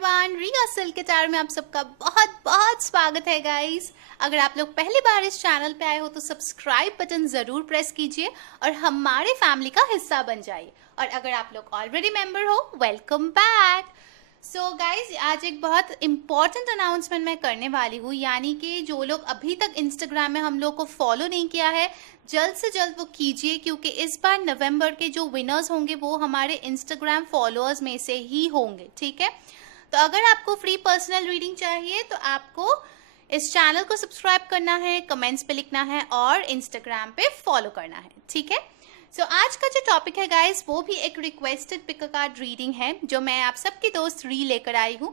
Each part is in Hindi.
एवरीवन, रिया सिल्क गिटार में आप सबका बहुत बहुत स्वागत है गाइस। अगर आप लोग पहली बार इस चैनल पे आए हो तो सब्सक्राइब बटन जरूर प्रेस कीजिए और हमारे फैमिली का हिस्सा बन जाइए। और अगर आप लोग ऑलरेडी मेंबर हो, वेलकम बैक। सो गाइज, आज एक बहुत इम्पॉर्टेंट अनाउंसमेंट मैं करने वाली हूँ, यानी कि जो लोग अभी तक इंस्टाग्राम में हम लोग को फॉलो नहीं किया है, जल्द से जल्द वो कीजिए, क्योंकि इस बार नवंबर के जो विनर्स होंगे वो हमारे इंस्टाग्राम फॉलोअर्स में से ही होंगे। ठीक है, तो अगर आपको फ्री पर्सनल रीडिंग चाहिए तो आपको इस चैनल को सब्सक्राइब करना है, कमेंट्स पे लिखना है और इंस्टाग्राम पे फॉलो करना है। ठीक है, सो आज का जो टॉपिक है गाइस, वो भी एक requested pick a card reading है जो मैं आप सबकी दोस्त री लेकर आई हूँ।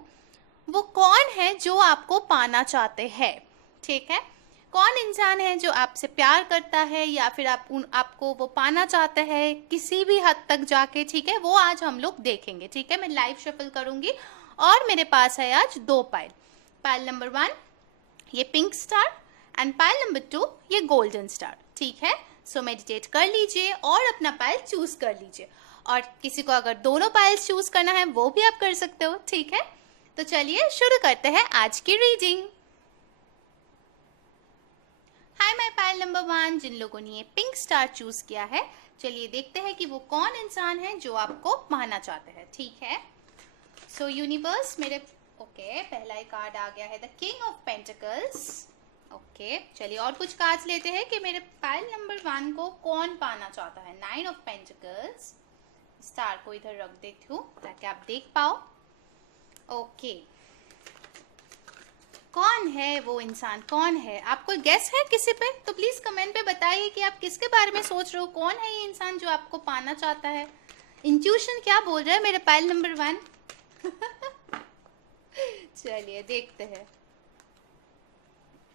वो कौन है जो आपको पाना चाहते हैं? ठीक है, कौन इंसान है जो आपसे प्यार करता है या फिर आपको वो पाना चाहते हैं किसी भी हद तक जाके। ठीक है, वो आज हम लोग देखेंगे। ठीक है, मैं लाइव शफल करूंगी और मेरे पास है आज दो पाइल। पाइल नंबर 1 ये pink star and pile number 2 ये गोल्डन स्टार। ठीक है, सो मेडिटेट कर लीजिए और अपना पाइल चूज कर लीजिए। और किसी को अगर दोनों पाइल्स चूज करना है वो भी आप कर सकते हो। ठीक है, तो चलिए शुरू करते हैं आज की reading. Hi my pile number 1, जिन लोगों ने ये पिंक स्टार चूज किया है, चलिए देखते हैं कि वो कौन इंसान है जो आपको पाना चाहते हैं। ठीक है, सो यूनिवर्स मेरे पहला ही कार्ड आ गया है, the king of pentacles. Okay, चलिए और कुछ कार्ड्स लेते हैं कि मेरे पाइल नंबर 1 को कौन पाना चाहता है। 9 ऑफ पेंटिकल्स, स्टार को इधर रख देती हूँ ताकि आप देख पाओ। ओके, कौन है वो इंसान? कौन है? आपको गेस है किसी पे? तो प्लीज कमेंट पे बताइए कि आप किसके बारे में सोच रहे हो। कौन है ये इंसान जो आपको पाना चाहता है? इंट्यूशन क्या बोल रहा है मेरे पाइल नंबर 1? चलिए देखते हैं।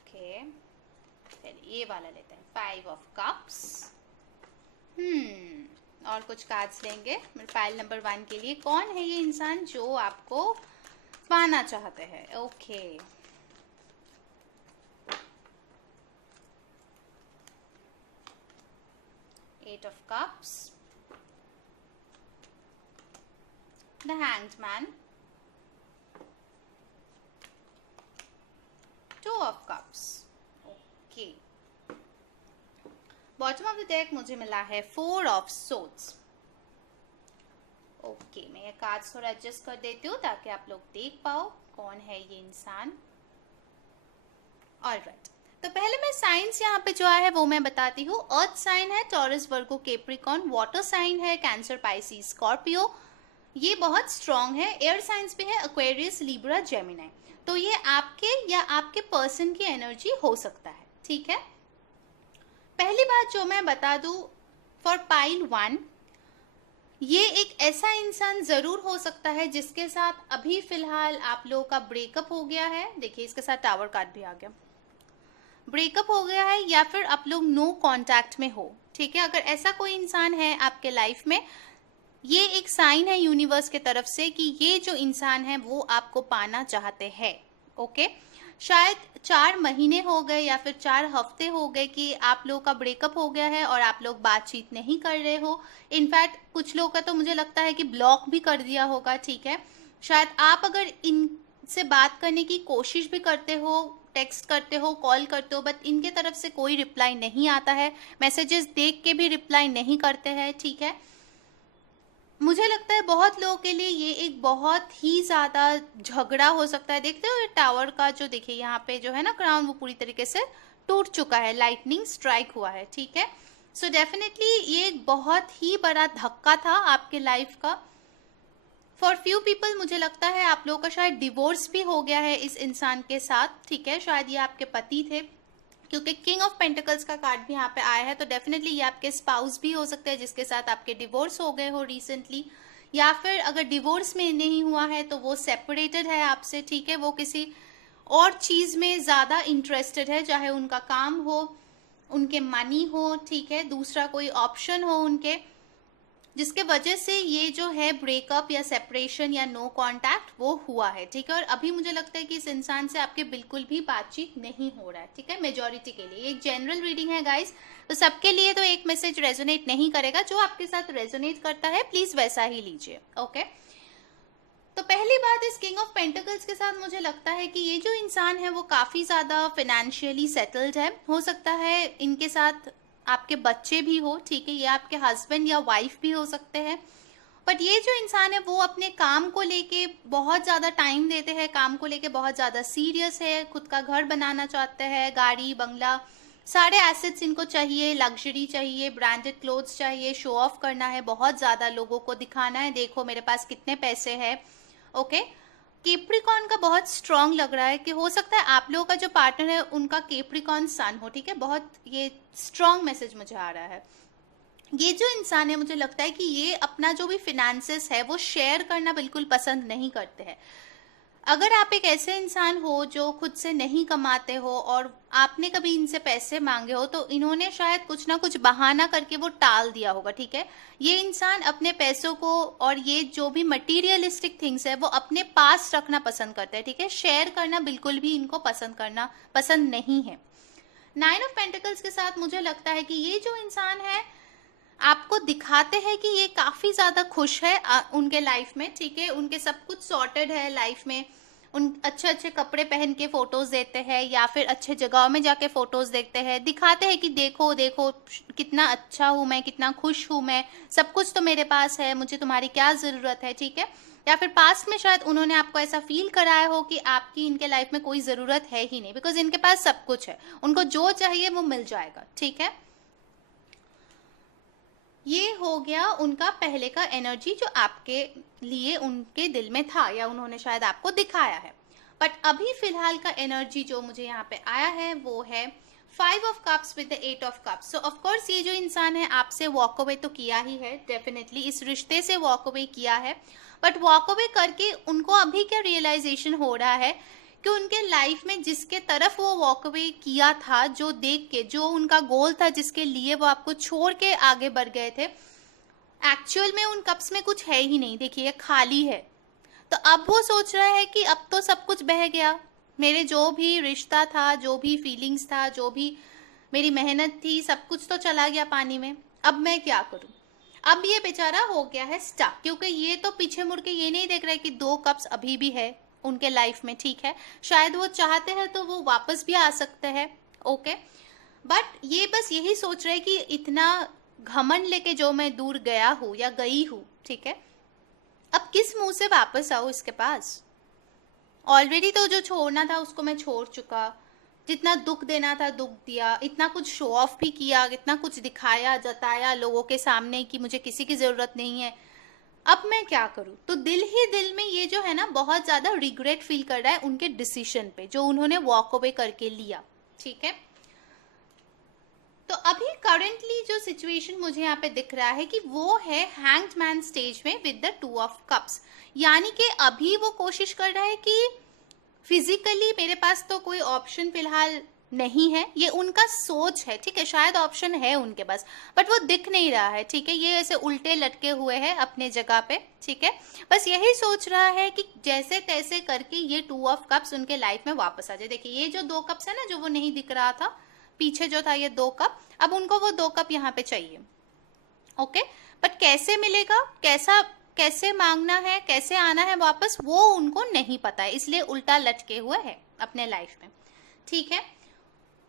ओके, चलिए ये वाला लेते हैं, 5 ऑफ कप्स। और कुछ कार्ड्स लेंगे मेरे फाइल नंबर 1 के लिए। कौन है ये इंसान जो आपको पाना चाहते हैं? Okay, eight of cups, the hanged man, 2 of cups. Okay, bottom of the deck मुझे मिला है 4 ऑफ सोर्ड्स। ओके, मैं ये कार्ड्स थोड़ा एडजस्ट कर देती हूँ ताकि आप लोग देख पाओ कौन है ये इंसान। ऑलराइट, तो पहले मैं साइंस यहाँ पे जो है वो मैं बताती हूँ। अर्थ साइन है टॉरस, वर्गो, कैप्रिकॉर्न। वाटर साइन है कैंसर, पाइसिस, स्कॉर्पियो। ये बहुत स्ट्रांग है। एयर साइंस पे है एक्वेरियस, लिब्रा, जेमिनी। तो ये आपके या आपके पर्सन की एनर्जी हो सकता है। ठीक है, पहली बात जो मैं बता दूं, फॉर पाइल 1 ये एक ऐसा इंसान जरूर हो सकता है जिसके साथ अभी फिलहाल आप लोगों का ब्रेकअप हो गया है। देखिए इसके साथ टावर कार्ड भी आ गया। ब्रेकअप हो गया है या फिर आप लोग नो कांटेक्ट में हो। ठीक है, अगर ऐसा कोई इंसान है आपके लाइफ में, ये एक साइन है यूनिवर्स के तरफ से कि ये जो इंसान है वो आपको पाना चाहते हैं। ओके, शायद 4 महीने हो गए या फिर 4 हफ्ते हो गए कि आप लोगों का ब्रेकअप हो गया है और आप लोग बातचीत नहीं कर रहे हो। इनफैक्ट कुछ लोगों का तो मुझे लगता है कि ब्लॉक भी कर दिया होगा। ठीक है, शायद आप अगर इनसे बात करने की कोशिश भी करते हो, टेक्स्ट करते हो, कॉल करते हो, बट इनके तरफ से कोई रिप्लाई नहीं आता है। मैसेजेस देख के भी रिप्लाई नहीं करते हैं। ठीक है, मुझे लगता है बहुत लोगों के लिए ये एक बहुत ही ज्यादा झगड़ा हो सकता है। देखते हो टावर का जो, देखिए यहाँ पे जो है ना क्राउन, वो पूरी तरीके से टूट चुका है, लाइटनिंग स्ट्राइक हुआ है। ठीक है, सो डेफिनेटली ये एक बहुत ही बड़ा धक्का था आपके लाइफ का। फॉर फ्यू पीपल मुझे लगता है आप लोगों का शायद डिवोर्स भी हो गया है इस इंसान के साथ। ठीक है, शायद ये आपके पति थे, क्योंकि किंग ऑफ पेंटिकल्स का कार्ड भी यहाँ पे आया है। तो डेफिनेटली ये आपके स्पाउस भी हो सकते हैं जिसके साथ आपके डिवोर्स हो गए हो रिसेंटली, या फिर अगर डिवोर्स में नहीं हुआ है तो वो सेपरेटेड है आपसे। ठीक है, वो किसी और चीज में ज्यादा इंटरेस्टेड है, चाहे उनका काम हो, उनके मनी हो। ठीक है, दूसरा कोई ऑप्शन हो उनके, जिसके वजह से ये जो है ब्रेकअप या सेपरेशन या नो कांटेक्ट वो हुआ है। ठीक है, और अभी मुझे लगता है कि इस इंसान से आपके बिल्कुल भी बातचीत नहीं हो रहा है। ठीक है, मेजॉरिटी के लिए एक जनरल रीडिंग है गाइस, तो सबके लिए तो एक मैसेज रेजोनेट नहीं करेगा। जो आपके साथ रेजोनेट करता है प्लीज वैसा ही लीजिए। ओके, तो पहली बात इस किंग ऑफ पेंटिकल्स के साथ मुझे लगता है कि ये जो इंसान है वो काफी ज्यादा फाइनेंशियली सेटल्ड है। हो सकता है इनके साथ आपके बच्चे भी हो, ठीक है, ये आपके हस्बैंड या वाइफ भी हो सकते हैं। बट ये जो इंसान है वो अपने काम को लेके बहुत ज्यादा टाइम देते हैं, काम को लेके बहुत ज्यादा सीरियस है, खुद का घर बनाना चाहते हैं, गाड़ी बंगला सारे एसेट्स इनको चाहिए, लग्जरी चाहिए, ब्रांडेड क्लोथ्स चाहिए, शो ऑफ करना है, बहुत ज्यादा लोगों को दिखाना है, देखो मेरे पास कितने पैसे हैं। ओके, केप्रिकॉन का बहुत स्ट्रांग लग रहा है कि हो सकता है आप लोगों का जो पार्टनर है उनका केप्रिकॉन सन हो, ठीक है, बहुत ये स्ट्रांग मैसेज मुझे आ रहा है। ये जो इंसान है मुझे लगता है कि ये अपना जो भी फिनेंसेस है वो शेयर करना बिल्कुल पसंद नहीं करते हैं। अगर आप एक ऐसे इंसान हो जो खुद से नहीं कमाते हो और आपने कभी इनसे पैसे मांगे हो तो इन्होंने शायद कुछ ना कुछ बहाना करके वो टाल दिया होगा, ठीक है। ये इंसान अपने पैसों को और ये जो भी मटीरियलिस्टिक थिंग्स है वो अपने पास रखना पसंद करते हैं, ठीक है, शेयर करना बिल्कुल भी इनको पसंद नहीं है। 9 ऑफ पेंटिकल्स के साथ मुझे लगता है कि ये जो इंसान है आपको दिखाते हैं कि ये काफी ज्यादा खुश है उनके लाइफ में, ठीक है, उनके सब कुछ सॉर्टेड है लाइफ में। उन अच्छे अच्छे कपड़े पहन के फोटोज देते हैं या फिर अच्छे जगहों में जाके फोटोज देखते हैं, दिखाते हैं कि देखो देखो कितना अच्छा हूं मैं, कितना खुश हूं मैं, सब कुछ तो मेरे पास है, मुझे तुम्हारी क्या जरूरत है, ठीक है। या फिर पास्ट में शायद उन्होंने आपको ऐसा फील कराया हो कि आपकी इनके लाइफ में कोई जरूरत है ही नहीं, बिकॉज इनके पास सब कुछ है, उनको जो चाहिए वो मिल जाएगा, ठीक है। ये हो गया उनका पहले का एनर्जी जो आपके लिए उनके दिल में था या उन्होंने शायद आपको दिखाया है। बट अभी फिलहाल का एनर्जी जो मुझे यहाँ पे आया है वो है 5 of cups with the 8 of cups. So of course ये जो इंसान है आपसे वॉक अवे तो किया ही है, डेफिनेटली इस रिश्ते से वॉक अवे किया है। बट वॉक अवे करके उनको अभी क्या रियलाइजेशन हो रहा है कि उनके लाइफ में जिसके तरफ वो वॉक अवे किया था, जो देख के, जो उनका गोल था जिसके लिए वो आपको छोड़ के आगे बढ़ गए थे, एक्चुअल में उन कप्स में कुछ है ही नहीं, देखिए खाली है। तो अब वो सोच रहा है कि अब तो सब कुछ बह गया, मेरे जो भी रिश्ता था, जो भी फीलिंग्स था, जो भी मेरी मेहनत थी, सब कुछ तो चला गया पानी में, अब मैं क्या करूं। अब ये बेचारा हो गया है स्टक, क्योंकि ये तो पीछे मुड़ के ये नहीं देख रहा है कि 2 कप्स अभी भी है उनके लाइफ में, ठीक है, शायद वो चाहते हैं तो वो वापस भी आ सकते हैं, ओके। बट ये बस यही सोच रहे हैं कि इतना घमंड लेके जो मैं दूर गया हूं या गई हूं, ठीक है, अब किस मुंह से वापस आओ इसके पास। ऑलरेडी तो जो छोड़ना था उसको मैं छोड़ चुका, जितना दुख देना था दुख दिया, इतना कुछ शो ऑफ भी किया, इतना कुछ दिखाया जताया लोगों के सामने कि मुझे किसी की जरूरत नहीं है, अब मैं क्या करूं। तो दिल ही दिल में ये जो है ना बहुत ज्यादा रिग्रेट फील कर रहा है उनके डिसीजन पे जो उन्होंने वॉक अवे करके लिया, ठीक है। तो अभी करंटली जो सिचुएशन मुझे यहाँ पे दिख रहा है कि वो है हैंग्ड मैन स्टेज में विद द 2 ऑफ कप्स, यानी कि अभी वो कोशिश कर रहा है कि फिजिकली मेरे पास तो कोई ऑप्शन फिलहाल नहीं है, ये उनका सोच है, ठीक है, शायद ऑप्शन है उनके पास बट वो दिख नहीं रहा है, ठीक है, ये ऐसे उल्टे लटके हुए हैं अपने जगह पे, ठीक है, बस यही सोच रहा है कि जैसे तैसे करके ये 2 ऑफ कप्स उनके लाइफ में वापस आ जाए। देखिए ये जो 2 कप्स है ना जो वो नहीं दिख रहा था, पीछे जो था ये 2 कप, अब उनको वो 2 कप यहाँ पे चाहिए, ओके। बट कैसे मिलेगा, कैसे मांगना है, कैसे आना है वापस, वो उनको नहीं पता है, इसलिए उल्टा लटके हुए है अपने लाइफ में, ठीक है।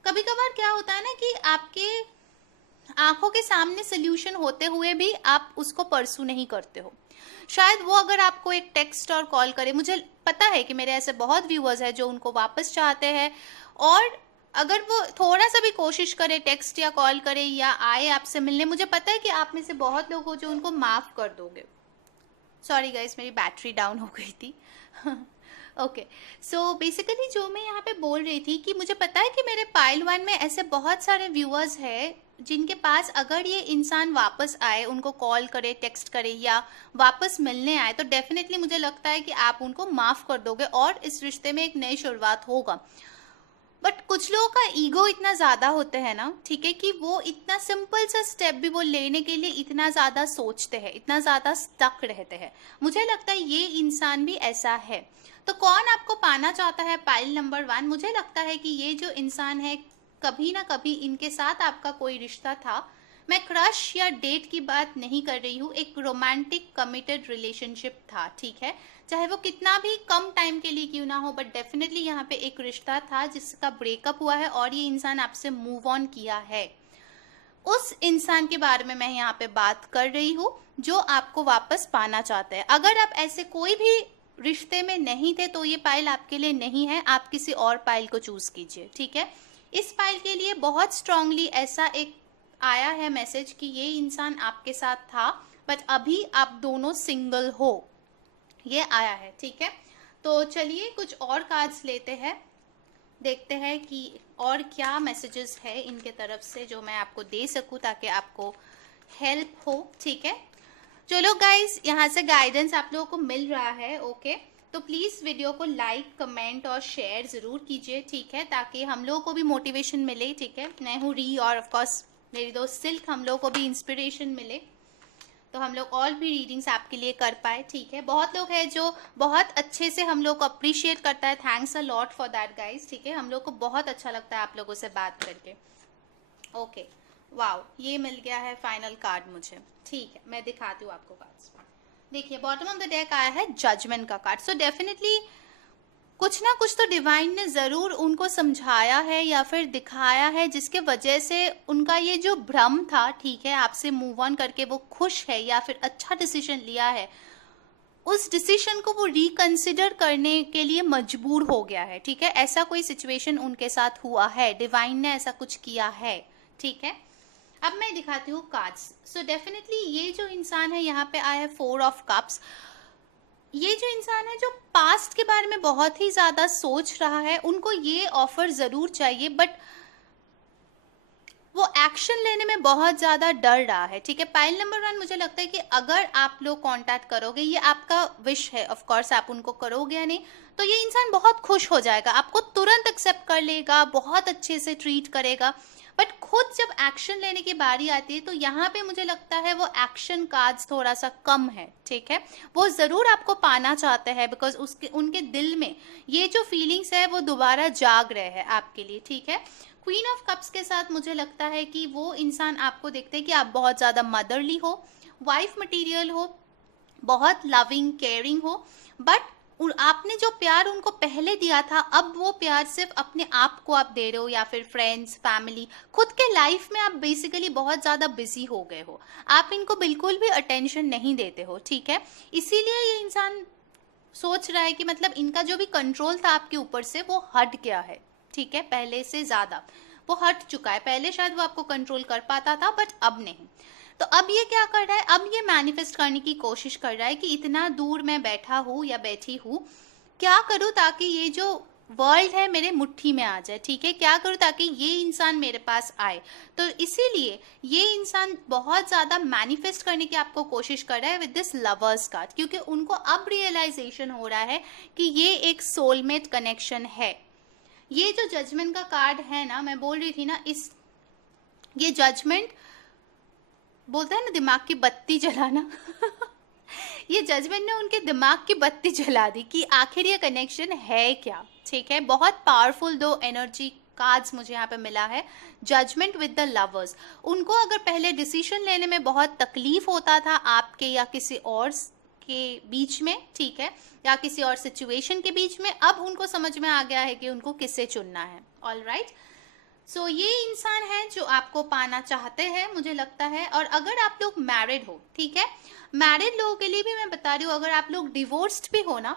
कभी कभार क्या होता है ना कि आपके आंखों के सामने सोल्यूशन होते हुए भी आप उसको परसू नहीं करते हो। शायद वो अगर आपको एक टेक्स्ट और कॉल करे, मुझे पता है कि मेरे ऐसे बहुत व्यूअर्स हैं जो उनको वापस चाहते हैं, और अगर वो थोड़ा सा भी कोशिश करे, टेक्स्ट या कॉल करे या आए आपसे मिलने, मुझे पता है कि आप में से बहुत लोग हो जो उनको माफ कर दोगे। सॉरी गाइस, मेरी बैटरी डाउन हो गई थी। ओके, सो बेसिकली जो मैं यहाँ पे बोल रही थी कि मुझे पता है कि मेरे पाइल 1 में ऐसे बहुत सारे व्यूअर्स हैं जिनके पास अगर ये इंसान वापस आए, उनको कॉल करे, टेक्स्ट करे या वापस मिलने आए, तो डेफिनेटली मुझे लगता है कि आप उनको माफ कर दोगे और इस रिश्ते में एक नई शुरुआत होगा। बट कुछ लोगों का ईगो इतना ज्यादा होता है ना, ठीक है, कि वो इतना सिंपल सा स्टेप भी वो लेने के लिए इतना ज्यादा सोचते हैं, इतना ज्यादा स्टक रहते हैं। मुझे लगता है ये इंसान भी ऐसा है। तो कौन आपको पाना चाहता है पाइल नंबर 1? मुझे लगता है कि ये जो इंसान है कभी ना कभी इनके साथ आपका कोई रिश्ता था, मैं क्रश या डेट की बात नहीं कर रही हूँ, एक रोमांटिक कमिटेड रिलेशनशिप था, ठीक है, चाहे वो कितना भी कम टाइम के लिए क्यों ना हो, बट डेफिनेटली यहाँ पे एक रिश्ता था जिसका ब्रेकअप हुआ है और ये इंसान आपसे मूव ऑन किया है। उस इंसान के बारे में मैं यहाँ पे बात कर रही हूँ जो आपको वापस पाना चाहता है। अगर आप ऐसे कोई भी रिश्ते में नहीं थे तो ये पाइल आपके लिए नहीं है, आप किसी और पाइल को चूज कीजिए, ठीक है। इस पाइल के लिए बहुत स्ट्रांगली ऐसा एक आया है मैसेज कि ये इंसान आपके साथ था बट अभी आप दोनों सिंगल हो, ये आया है, ठीक है। तो चलिए कुछ और कार्ड्स लेते हैं, देखते हैं कि और क्या मैसेजेस है इनके तरफ से जो मैं आपको दे सकूं ताकि आपको हेल्प हो, ठीक है। चलो गाइस, यहाँ से गाइडेंस आप लोगों को मिल रहा है, ओके। तो प्लीज वीडियो को लाइक, कमेंट और शेयर जरूर कीजिए, ठीक है, ताकि हम लोगों को भी मोटिवेशन मिले, ठीक है। मैं हूँ री और ऑफ कोर्स मेरी दोस्त सिल्क, हम लोगों को भी इंस्पिरेशन मिले तो हम लोग और भी रीडिंग्स आपके लिए कर पाए, ठीक है। बहुत लोग हैं जो बहुत अच्छे से हम लोग को अप्रिशिएट करता है, thanks a lot for that guys, ठीक है। हम लोग को बहुत अच्छा लगता है आप लोगों से बात करके, ओके। वाओ, ये मिल गया है फाइनल कार्ड मुझे, ठीक है, मैं दिखाती हूँ आपको कार्ड्स। देखिए बॉटम ऑफ द डेक आया है जजमेंट का कार्ड। सो डेफिनेटली कुछ ना कुछ तो डिवाइन ने जरूर उनको समझाया है या फिर दिखाया है जिसके वजह से उनका ये जो भ्रम था, ठीक है, आपसे मूव ऑन करके वो खुश है या फिर अच्छा डिसीजन लिया है, उस डिसीजन को वो रिकंसिडर करने के लिए मजबूर हो गया है, ठीक है। ऐसा कोई सिचुएशन उनके साथ हुआ है, डिवाइन ने ऐसा कुछ किया है, ठीक है। अब मैं दिखाती हूँ कार्ड्स। सो डेफिनेटली ये जो इंसान है यहाँ पे आया है 4 ऑफ कप्स। ये जो इंसान है जो पास्ट के बारे में बहुत ही ज्यादा सोच रहा है, उनको ये ऑफर जरूर चाहिए बट वो एक्शन लेने में बहुत ज्यादा डर रहा है, ठीक है। पाइल नंबर 1 मुझे लगता है कि अगर आप लोग कांटेक्ट करोगे, ये आपका विश है, ऑफ कोर्स आप उनको करोगे या नहीं, तो ये इंसान बहुत खुश हो जाएगा, आपको तुरंत एक्सेप्ट कर लेगा, बहुत अच्छे से ट्रीट करेगा। बट खुद जब एक्शन लेने की बारी आती है तो यहाँ पे मुझे लगता है वो एक्शन कार्ड्स थोड़ा सा कम है, ठीक है। वो जरूर आपको पाना चाहते हैं बिकॉज उसके उनके दिल में ये जो फीलिंग्स है वो दोबारा जाग रहे हैं आपके लिए, ठीक है। क्वीन ऑफ कप्स के साथ मुझे लगता है कि वो इंसान आपको देखते हैं कि आप बहुत ज्यादा मदरली हो, वाइफ मटेरियल हो, बहुत लविंग केयरिंग हो, बट आपने जो प्यार उनको पहले दिया था अब वो प्यार सिर्फ अपने आप को आप दे रहे हो या फिर फ्रेंड्स, फैमिली, खुद के लाइफ में आप बेसिकली बहुत ज्यादा बिजी हो गए हो, आप इनको बिल्कुल भी अटेंशन नहीं देते हो, ठीक है। इसीलिए ये इंसान सोच रहा है कि मतलब इनका जो भी कंट्रोल था आपके ऊपर से वो हट गया है, ठीक है, पहले से ज्यादा वो हट चुका है। पहले शायद वो आपको कंट्रोल कर पाता था बट अब नहीं। तो अब ये क्या कर रहा है, अब ये मैनिफेस्ट करने की कोशिश कर रहा है कि इतना दूर मैं बैठा हूँ या बैठी हूँ, क्या करूँ ताकि ये जो वर्ल्ड है मेरे मुट्ठी में आ जाए, ठीक है, क्या करूँ ताकि ये इंसान मेरे पास आए। तो इसीलिए ये इंसान बहुत ज्यादा मैनिफेस्ट करने की आपको कोशिश कर रहा है विद दिस लवर्स कार्ड, क्योंकि उनको अब रियलाइजेशन हो रहा है कि ये एक सोलमेट कनेक्शन है। ये जो जजमेंट का कार्ड है ना, मैं बोल रही थी ना, इस ये जजमेंट बोलता है ना दिमाग की बत्ती जलाना ये जजमेंट ने उनके दिमाग की बत्ती जला दी कि आखिर ये कनेक्शन है क्या, ठीक है। बहुत पावरफुल दो एनर्जी कार्ड्स मुझे यहाँ पे मिला है, जजमेंट विद द लवर्स। उनको अगर पहले डिसीजन लेने में बहुत तकलीफ होता था आपके या किसी और के बीच में, ठीक है, या किसी और सिचुएशन के बीच में, अब उनको समझ में आ गया है कि उनको किससे चुनना है। ऑल राइट, सो ये इंसान है जो आपको पाना चाहते हैं मुझे लगता है। और अगर आप लोग मैरिड हो, ठीक है, मैरिड लोगों के लिए भी मैं बता रही हूँ, अगर आप लोग डिवोर्स्ड भी हो ना,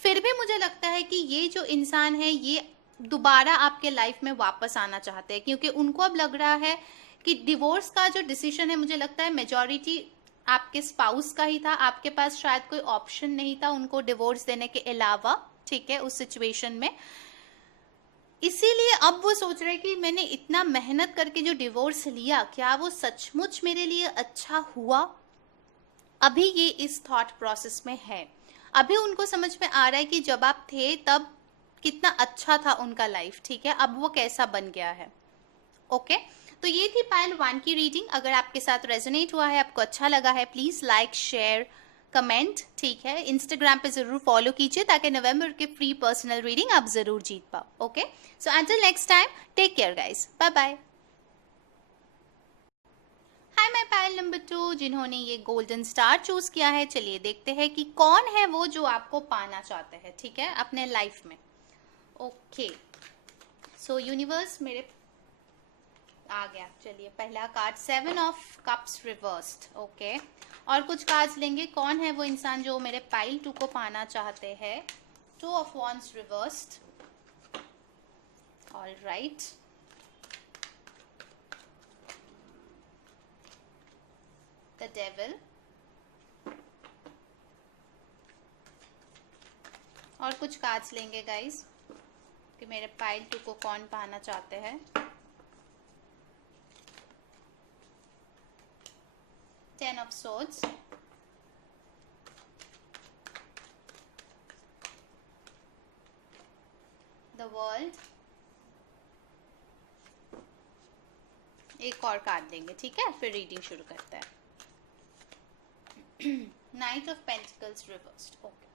फिर भी मुझे लगता है कि ये जो इंसान है ये दोबारा आपके लाइफ में वापस आना चाहते हैं, क्योंकि उनको अब लग रहा है कि डिवोर्स का जो डिसीजन है, मुझे लगता है मेजॉरिटी आपके स्पाउस का ही था, आपके पास शायद कोई ऑप्शन नहीं था उनको डिवोर्स देने के अलावा, ठीक है, उस सिचुएशन में। इसीलिए अब वो सोच रहे हैं कि मैंने इतना मेहनत करके जो डिवोर्स लिया, क्या वो सचमुच मेरे लिए अच्छा हुआ। अभी ये इस थॉट प्रोसेस में है, अभी उनको समझ में आ रहा है कि जब आप थे तब कितना अच्छा था उनका लाइफ, ठीक है, अब वो कैसा बन गया है। ओके, तो ये थी पाइल 1 की रीडिंग। अगर आपके साथ रेजोनेट हुआ है, आपको अच्छा लगा है, प्लीज लाइक, शेयर, कमेंट, ठीक है। इंस्टाग्राम पे जरूर फॉलो कीजिए ताकि नवंबर के फ्री पर्सनल रीडिंग आप जरूर जीत पाओ। Okay, so until next time, take care guys, bye bye. Hi, मैं पायल नंबर 2 जिन्होंने ये गोल्डन स्टार चूज किया है। चलिए देखते हैं कि कौन है वो जो आपको पाना चाहते हैं, ठीक है, अपने लाइफ में। ओके, सो यूनिवर्स मेरे आ गया। चलिए पहला card 7 of cups reversed. Okay, और कुछ कार्ड्स लेंगे। कौन है वो इंसान जो मेरे पाइल 2 को पाना चाहते हैं? 2 of wands reversed. All right, the devil, और कुछ कार्ड्स लेंगे गाइस कि मेरे पाइल 2 को कौन पाना चाहते हैं। 10 of swords, the world, एक और कार्ड लेंगे, ठीक है, फिर रीडिंग शुरू करते हैं। Night of pentacles reversed. Okay,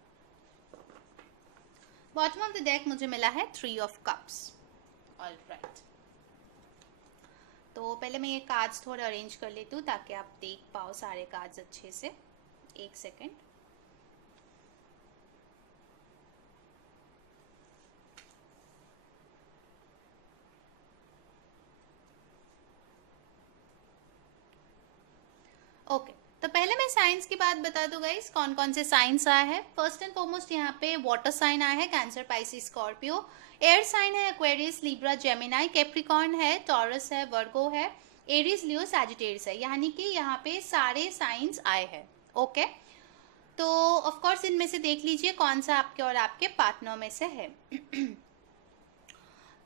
bottom of the deck मुझे मिला है 3 ऑफ कप्स। ऑल राइट, तो पहले मैं ये कार्ड्स थोड़े अरेंज कर लेती हूँ ताकि आप देख पाओ सारे कार्ड्स अच्छे से। एक सेकेंड। ओके, तो पहले मैं साइंस की बात बता दूं गाइस, कौन कौन से साइंस आया है। फर्स्ट एंड फॉरमोस्ट यहाँ पे वाटर साइन आया है, Cancer, Pisces, Scorpio. Air sign है एक्वेरियस, लिब्रा, जेमिनाई। कैप्रिकॉर्न है, टॉरस है, वर्गो है, एरीज, लियो, सैजिटेरियस है। यानी कि यहाँ पे सारे साइंस आए हैं। ओके, तो ऑफ कोर्स इनमें से देख लीजिए कौन सा आपके और आपके पार्टनर में से है।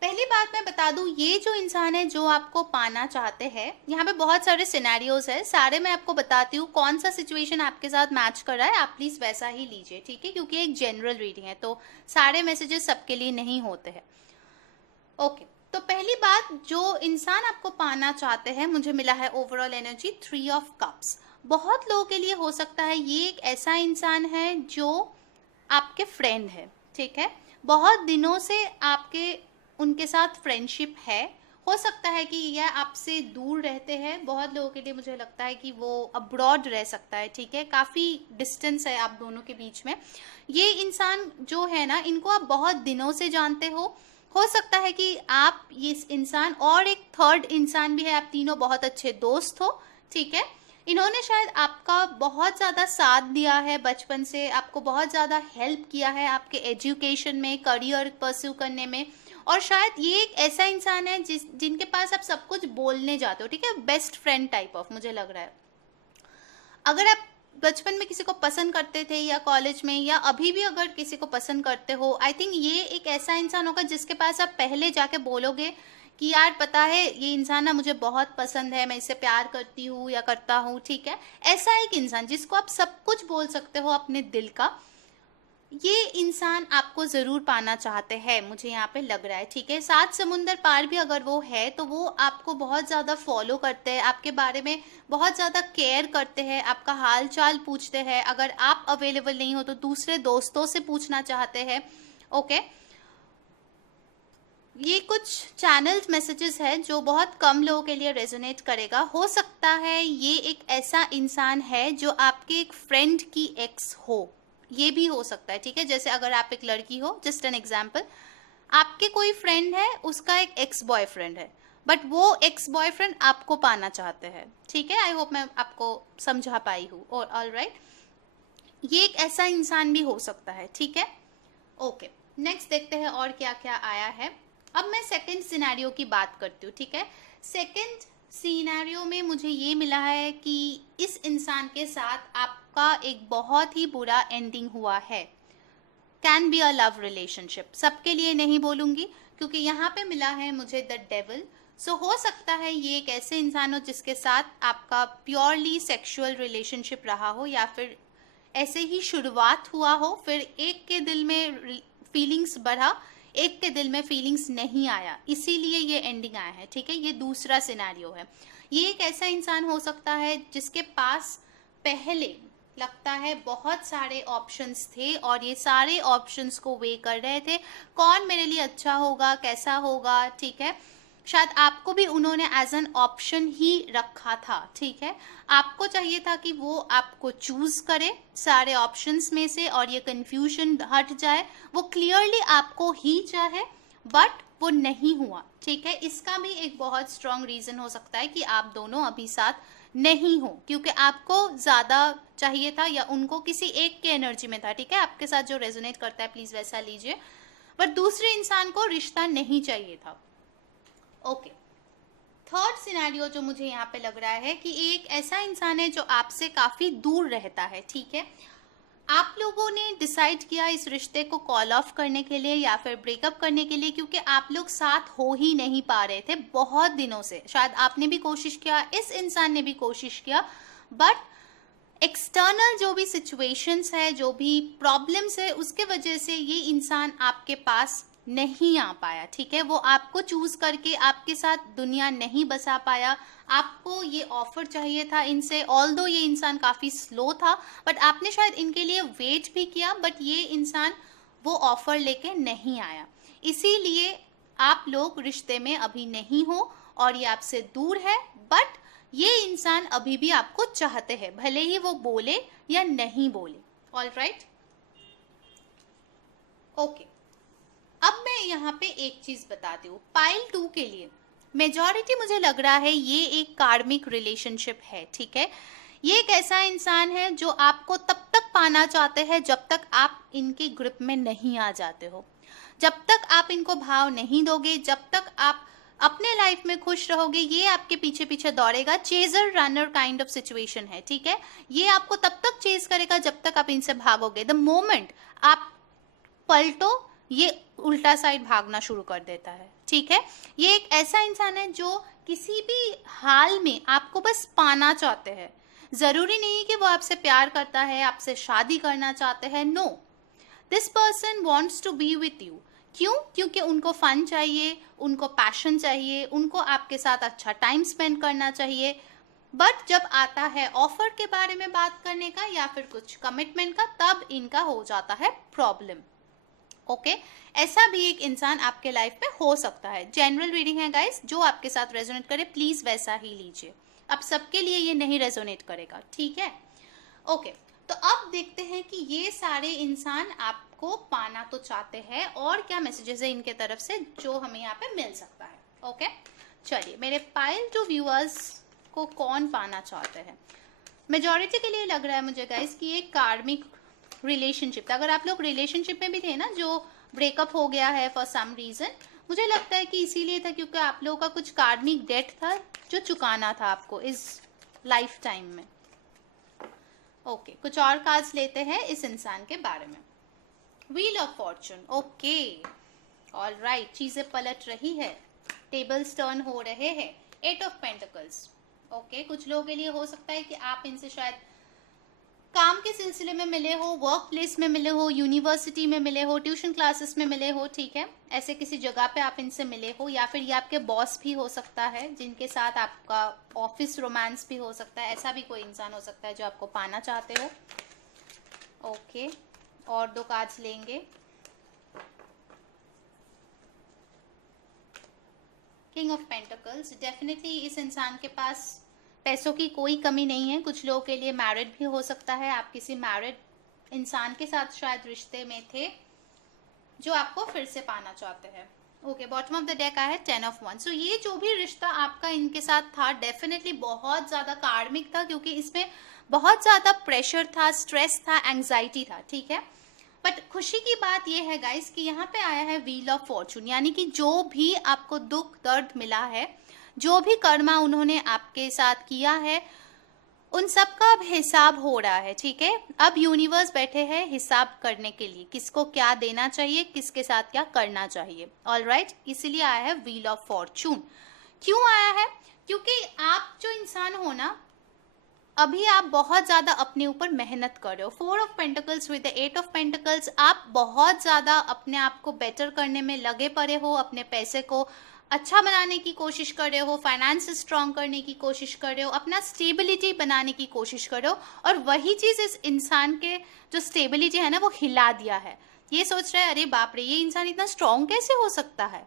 पहली बात मैं बता दूं, ये जो इंसान है जो आपको पाना चाहते हैं, यहाँ पे बहुत सारे सिनेरियोज है, सारे मैं आपको बताती हूँ। कौन सा सिचुएशन आपके साथ मैच कर रहा है आप प्लीज वैसा ही लीजिए, ठीक है, क्योंकि एक जनरल रीडिंग है तो सारे मैसेजेस सबके लिए नहीं होते हैं। ओके, तो पहली बात, जो इंसान आपको पाना चाहते हैं, मुझे मिला है ओवरऑल एनर्जी 3 ऑफ कप्स। बहुत लोगों के लिए हो सकता है ये एक ऐसा इंसान है जो आपके फ्रेंड है, ठीक है, बहुत दिनों से आपके उनके साथ फ्रेंडशिप है। हो सकता है कि यह आपसे दूर रहते हैं। बहुत लोगों के लिए मुझे लगता है कि वो अब्रॉड रह सकता है, ठीक है, काफ़ी डिस्टेंस है आप दोनों के बीच में। ये इंसान जो है ना, इनको आप बहुत दिनों से जानते हो सकता है कि आप ये इंसान और एक थर्ड इंसान भी है, आप तीनों बहुत अच्छे दोस्त हो, ठीक है। इन्होंने शायद आपका बहुत ज़्यादा साथ दिया है बचपन से, आपको बहुत ज़्यादा हेल्प किया है आपके एजुकेशन में, करियर परस्यू करने में। और शायद ये एक ऐसा इंसान है जिनके पास आप सब कुछ बोलने जाते हो, ठीक है, बेस्ट फ्रेंड टाइप ऑफ मुझे लग रहा है। अगर आप बचपन में किसी को पसंद करते थे या कॉलेज में या अभी भी अगर किसी को पसंद करते हो, आई थिंक ये एक ऐसा इंसान होगा जिसके पास आप पहले जाके बोलोगे कि यार पता है ये इंसान ना मुझे बहुत पसंद है, मैं इससे प्यार करती हूँ या करता हूँ, ठीक है। ऐसा एक इंसान जिसको आप सब कुछ बोल सकते हो अपने दिल का, ये इंसान आपको जरूर पाना चाहते हैं, मुझे यहाँ पे लग रहा है, ठीक है। 7 समुंदर पार भी अगर वो है तो वो आपको बहुत ज़्यादा फॉलो करते हैं, आपके बारे में बहुत ज़्यादा केयर करते हैं, आपका हाल चाल पूछते हैं। अगर आप अवेलेबल नहीं हो तो दूसरे दोस्तों से पूछना चाहते हैं। ओके, ये कुछ चैनल्स मैसेजेस है जो बहुत कम लोगों के लिए रेजोनेट करेगा। हो सकता है ये एक ऐसा इंसान है जो आपके एक फ्रेंड की एक्स हो, ये भी हो सकता है, ठीक है। जैसे अगर आप एक लड़की हो, जस्ट एन एग्जाम्पल, आपके कोई फ्रेंड है, उसका एक एक्स बॉयफ्रेंड है, बट वो एक्स बॉयफ्रेंड आपको पाना चाहते हैं, ठीक है। आई होप मैं आपको समझा पाई हूँ। और ऑल राइट, ये एक ऐसा इंसान भी हो सकता है, ठीक है। ओके, नेक्स्ट देखते हैं और क्या क्या आया है। अब मैं सेकंड सिनेरियो की बात करती हूँ, ठीक है। सेकंड सिनेरियो में मुझे ये मिला है कि इस इंसान के साथ आपका एक बहुत ही बुरा एंडिंग हुआ है। Can be a love relationship, सबके लिए नहीं बोलूंगी क्योंकि यहाँ पे मिला है मुझे द डेविल। सो हो सकता है ये एक ऐसे इंसान हो जिसके साथ आपका प्योरली सेक्सुअल रिलेशनशिप रहा हो, या फिर ऐसे ही शुरुआत हुआ हो, फिर एक के दिल में फीलिंग्स बढ़ा, एक के दिल में फीलिंग्स नहीं आया, इसीलिए ये एंडिंग आया है, ठीक है। ये दूसरा सिनेरियो है। ये एक ऐसा इंसान हो सकता है जिसके पास पहले लगता है बहुत सारे ऑप्शंस थे और ये सारे ऑप्शंस को वे कर रहे थे, कौन मेरे लिए अच्छा होगा, कैसा होगा, ठीक है। शायद आपको भी उन्होंने एज एन ऑप्शन ही रखा था, ठीक है। आपको चाहिए था कि वो आपको चूज करे सारे ऑप्शंस में से और ये कंफ्यूजन हट जाए, वो क्लियरली आपको ही चाहे, बट वो नहीं हुआ, ठीक है। इसका भी एक बहुत स्ट्रॉन्ग रीजन हो सकता है कि आप दोनों अभी साथ नहीं हो, क्योंकि आपको ज्यादा चाहिए था या उनको किसी एक के एनर्जी में था, ठीक है। आपके साथ जो रेजोनेट करता है प्लीज वैसा लीजिए, बट दूसरे इंसान को रिश्ता नहीं चाहिए था। ओके, थर्ड सिनेरियो जो मुझे यहाँ पे लग रहा है कि एक ऐसा इंसान है जो आपसे काफी दूर रहता है, ठीक है। आप लोगों ने डिसाइड किया इस रिश्ते को कॉल ऑफ करने के लिए या फिर ब्रेकअप करने के लिए, क्योंकि आप लोग साथ हो ही नहीं पा रहे थे बहुत दिनों से। शायद आपने भी कोशिश किया, इस इंसान ने भी कोशिश किया, बट एक्सटर्नल जो भी सिचुएशंस है, जो भी प्रॉब्लम्स है, उसके वजह से ये इंसान आपके पास नहीं आ पाया, ठीक है। वो आपको चूज करके आपके साथ दुनिया नहीं बसा पाया। आपको ये ऑफर चाहिए था इनसे, ऑल्दो ये इंसान काफी स्लो था, बट आपने शायद इनके लिए वेट भी किया, बट ये इंसान वो ऑफर लेके नहीं आया। इसीलिए आप लोग रिश्ते में अभी नहीं हो और ये आपसे दूर है, बट ये इंसान अभी भी आपको चाहते हैं, भले ही वो बोले या नहीं बोले। All right, okay. अब मैं यहाँ पे एक चीज बताती हूँ, पाइल 2 के लिए मेजॉरिटी मुझे लग रहा है ये एक कार्मिक रिलेशनशिप है, ठीक है। ये एक ऐसा इंसान है जो आपको तब तक पाना चाहते हैं जब तक आप इनके ग्रुप में नहीं आ जाते हो, जब तक आप इनको भाव नहीं दोगे, जब तक आप अपने लाइफ में खुश रहोगे, ये आपके पीछे पीछे दौड़ेगा। Chaser runner kind of situation है, ठीक है। ये आपको तब तक चेज करेगा जब तक आप इनसे भागोगे। द मोमेंट आप पलटो, ये उल्टा साइड भागना शुरू कर देता है, ठीक है। ये एक ऐसा इंसान है जो किसी भी हाल में आपको बस पाना चाहते हैं। जरूरी नहीं कि वो आपसे प्यार करता है, आपसे शादी करना चाहते हैं, no. This person wants to be with you. क्यों? क्योंकि उनको फन चाहिए, उनको पैशन चाहिए, उनको आपके साथ अच्छा टाइम स्पेंड करना चाहिए। बट जब आता है ऑफर के बारे में बात करने का या फिर कुछ कमिटमेंट का, तब इनका हो जाता है प्रॉब्लम। ओके, ऐसा भी एक इंसान आपके लाइफ में हो सकता है। जनरल रीडिंग है गाइस, जो आपके साथ रेजोनेट करे प्लीज वैसा ही लीजिए। अब सबके लिए ये नहीं रेजोनेट करेगा, ठीक है। ओके, तो अब देखते हैं कि ये सारे इंसान आपको पाना तो चाहते हैं, और क्या मैसेजेस है इनके तरफ से जो हमें यहाँ पे मिल सकता है। ओके, चलिए, मेरे पाइल 2 व्यूअर्स को कौन पाना चाहते हैं। मेजॉरिटी के लिए लग रहा है मुझे गाइस कि ये कार्मिक रिलेशनशिप था। अगर आप लोग रिलेशनशिप में भी थे ना, जो ब्रेकअप हो गया है फॉर सम रीजन, मुझे लगता है कि इसीलिए था क्योंकि आप लोगों का कुछ कार्मिक डेट था जो चुकाना था आपको इस लाइफ टाइम में। ओके, कुछ और कार्ड्स लेते हैं इस इंसान के बारे में। Wheel of Fortune, okay, all right, चीजें पलट रही है, टेबल्स टर्न हो रहे हैं। 8 ऑफ पेंटिकल्स, ओके, कुछ लोगों के लिए हो सकता है कि आप इनसे शायद काम के सिलसिले में मिले हो, वर्क प्लेस में मिले हो, यूनिवर्सिटी में मिले हो, ट्यूशन क्लासेस में मिले हो, ठीक है। ऐसे किसी जगह पे आप इनसे मिले हो, या फिर ये आपके बॉस भी हो सकता है जिनके साथ आपका ऑफिस रोमांस भी हो सकता है। ऐसा भी कोई इंसान हो सकता है जो आपको पाना चाहते हो। ओके, और 2 कार्ड्स लेंगे। किंग ऑफ पेंटिकल्स, डेफिनेटली इस इंसान के पास पैसों की कोई कमी नहीं है। कुछ लोगों के लिए मैरिड भी हो सकता है, आप किसी मैरिड इंसान के साथ शायद रिश्ते में थे जो आपको फिर से पाना चाहते हैं। Okay, bottom of the deck आया है 10 ऑफ wands। सो ये जो भी रिश्ता आपका इनके साथ था डेफिनेटली बहुत ज्यादा कार्मिक था, क्योंकि इसमें बहुत ज्यादा प्रेशर था, स्ट्रेस था, एंग्जाइटी था, ठीक है। बट खुशी की बात यह है गाइस कि यहाँ पे आया है व्हील ऑफ फॉर्चून, यानी कि जो भी आपको दुख दर्द मिला है, जो भी कर्मा उन्होंने आपके साथ किया है, उन सब का अब हिसाब हो रहा है, ठीक है। अब यूनिवर्स बैठे हैं हिसाब करने के लिए, किसको क्या देना चाहिए, किसके साथ क्या करना चाहिए। ऑल राइट, इसीलिए आया है व्हील ऑफ फॉर्चून। क्यों आया है? क्योंकि आप जो इंसान हो ना, अभी आप बहुत ज्यादा अपने ऊपर मेहनत कर रहे हो। 4 of pentacles with 8 of pentacles, आप बहुत ज्यादा अपने आप को बेटर करने में लगे पड़े हो, अपने पैसे को अच्छा बनाने की कोशिश कर रहे हो, फाइनेंस स्ट्रॉन्ग करने की कोशिश कर रहे हो, अपना स्टेबिलिटी बनाने की कोशिश कर रहे हो, और वही चीज इस इंसान के जो स्टेबिलिटी है ना वो हिला दिया है। ये सोच रहा है अरे बाप रे, ये इंसान इतना स्ट्रॉन्ग कैसे हो सकता है।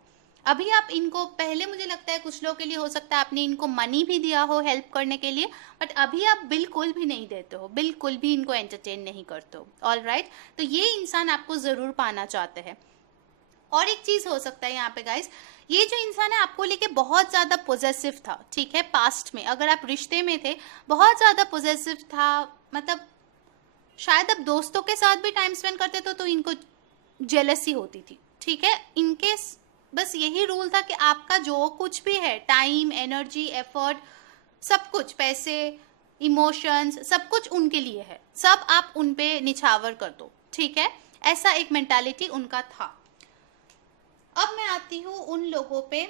अभी आप इनको, पहले मुझे लगता है कुछ लोगों के लिए हो सकता है आपने इनको मनी भी दिया हो हेल्प करने के लिए, बट अभी आप बिल्कुल भी नहीं देते हो, बिल्कुल भी इनको एंटरटेन नहीं करते हो। ऑल राइट, तो ये इंसान आपको जरूर पाना चाहते हैं। और एक चीज हो सकता है यहाँ पे गाइस, ये जो इंसान है आपको लेके बहुत ज्यादा पोजेसिव था, ठीक है, पास्ट में अगर आप रिश्ते में थे बहुत ज्यादा पोजेसिव था, मतलब शायद आप दोस्तों के साथ भी टाइम स्पेंड करते थे तो इनको जेलसी होती थी, ठीक है। इनके बस यही रूल था कि आपका जो कुछ भी है, टाइम, एनर्जी, एफर्ट, सब कुछ, पैसे, इमोशंस, सब कुछ उनके लिए है, सब आप उन पे निछावर कर दो, ठीक है। ऐसा एक मेंटालिटी उनका था। अब मैं आती हूँ उन लोगों पे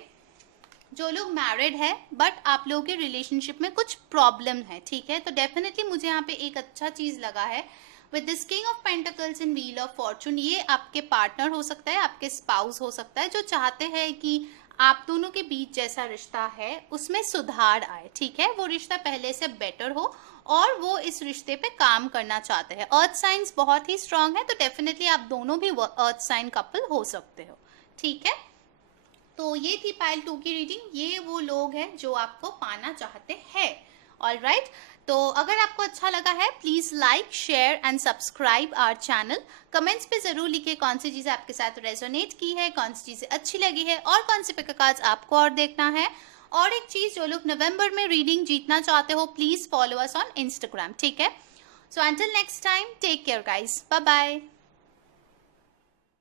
जो लोग मैरिड है बट आप लोगों के रिलेशनशिप में कुछ प्रॉब्लम है, ठीक है। तो डेफिनेटली मुझे यहाँ पे एक अच्छा चीज लगा है with this king of pentacles in wheel of Fortune. ये आपके पार्टनर हो सकता है, आपके स्पाउस हो सकता है, जो चाहते हैं कि आप दोनों के बीच जैसा रिश्ता है उसमें सुधार आए, ठीक है, वो रिश्ता पहले से बेटर हो और वो इस रिश्ते पे काम करना चाहते हैं। अर्थ साइंस बहुत ही स्ट्रांग है, तो डेफिनेटली आप दोनों भी अर्थ साइन कपल हो सकते हो, ठीक है। तो ये थी पाइल 2 की रीडिंग। ये वो लोग हैं जो आपको पाना चाहते हैं। ऑल राइट, तो अगर आपको अच्छा लगा है please like, share and subscribe our channel. Comments पे जरूर लिखिए कौन सी चीजें आपके साथ रेजोनेट की है, कौन सी चीजें अच्छी लगी है और कौन से पिक कार्ड्स आपको और देखना है। और एक चीज, जो लोग नवंबर में रीडिंग जीतना चाहते हो please follow us on Instagram, ठीक है। So until next time, take care guys, bye bye.